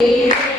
ગમતું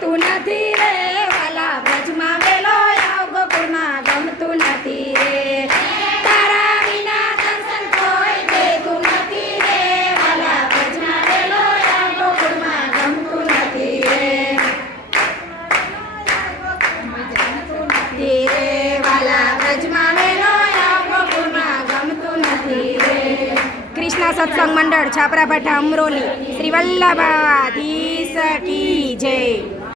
તું નથી રે. વાલા વ્રજમાં વેલો આવ ગોકુળમાં ગમતું નથી રે. ગમતું નથી રે. ગમતું નથી રે. સત્સંગ મંડળ, છાપરા ભાઠા અમરોલી, શ્રી વલ્લભાધી